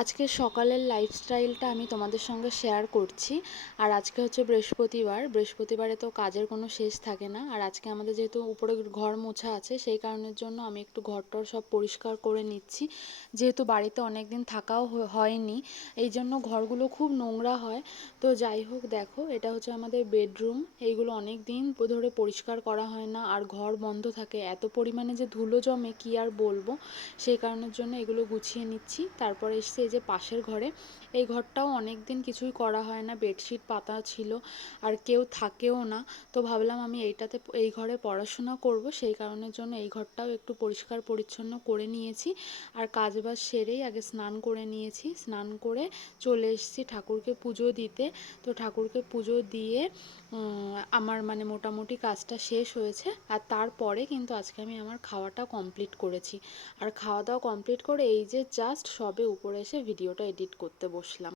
আজকে সকালের লাইফস্টাইলটা আমি তোমাদের সঙ্গে শেয়ার করছি। আর আজকে হচ্ছে বৃহস্পতিবার। বৃহস্পতিবারে তো কাজের কোনো শেষ থাকে না। আর আজকে আমাদের যেহেতু উপরে ঘর মোছা আছে, সেই কারণের জন্য আমি একটু ঘরটর সব পরিষ্কার করে নিচ্ছি। যেহেতু বাড়িতে অনেক দিন থাকাও হয়নি, এই জন্য ঘরগুলো খুব নোংরা হয়। তো যাই হোক, দেখো এটা হচ্ছে আমাদের বেডরুম। এইগুলো অনেক দিন ধরে পরিষ্কার করা হয় না, আর ঘর বন্ধ থাকে, এত পরিমাণে যে ধুলো জমে কি আর বলবো। সেই কারণের জন্য এগুলো গুছিয়ে নিচ্ছি। তারপরে এসছে এই যে পাশের ঘরে, এই ঘরটাও অনেক দিন কিছুই করা হয় না, বেডশিট পাতা ছিল, আর কেউ থাকেও না। তো ভাবলাম আমি এই ঘরে পড়াশোনা করব, সেই কারণের জন্য এই ঘরটাও একটু পরিষ্কার পরিচ্ছন্ন করে নিয়েছি। আর কাজবাজ সেরেই আগে স্নান করে নিয়েছি। স্নান করে চলে এসেছি ঠাকুরকে পুজো দিতে। তো ঠাকুরকে পুজো দিয়ে আমার মোটামুটি কাজটা শেষ হয়েছে। আর তারপরে কিন্তু আজকে আমি আমার খাওয়াটা কমপ্লিট করেছি। আর খাওয়া দাওয়া কমপ্লিট করে এই যে জাস্ট সবে উপরে এসে ভিডিওটা এডিট করতে বসলাম।